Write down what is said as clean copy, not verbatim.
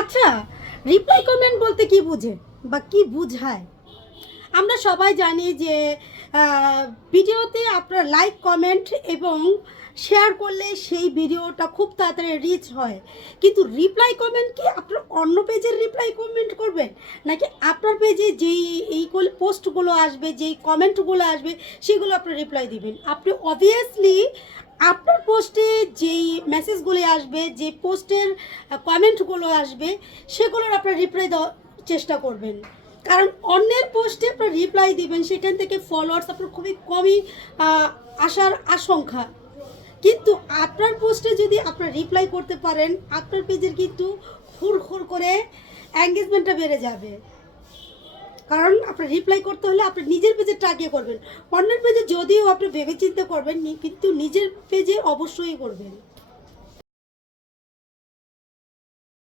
আচ্ছা, reply comment বলতে কি বুঝেন বা কি বুঝায়? আমরা সবাই জানি যে ভিডিওতে আপনার লাইক কমেন্ট এবং শেয়ার করলে সেই ভিডিওটা খুব তাড়াতাড়ি রিচ হয়। কিন্তু রিপ্লাই কমেন্ট কি আপনার অন্য পেজের রিপ্লাই কমেন্ট করবেন, নাকি আপনার পেজে যেই পোস্টগুলো আসবে, যেই কমেন্টগুলো আসবে সেগুলো আপনি রিপ্লাই দিবেন? আপনি অবভিয়াসলি আপনার পোস্টে যেই মেসেজগুলো আসবে, যে পোস্টের কমেন্টগুলো আসবে সেগুলোর আপনার রিপ্লাই দেওয়ার চেষ্টা করবেন। কারণ অন্যের পোস্টে আপনার রিপ্লাই দিবেন, সেখান থেকে ফলোয়ার্স আপনার খুবই কমই আসার আশঙ্কা। কিন্তু আপনার পোস্টে যদি আপনার রিপ্লাই করতে পারেন, আপনার পেজের কিন্তু হুড় করে এঙ্গেজমেন্টটা বেড়ে যাবে। কারণ আপনার রিপ্লাই করতে হলে আপনি নিজের পেজে আগে করবেন। অন্যের পেজে যদিও আপনি ভেবেচিন্তে করবেন, কিন্তু নিজের পেজে অবশ্যই করবেন।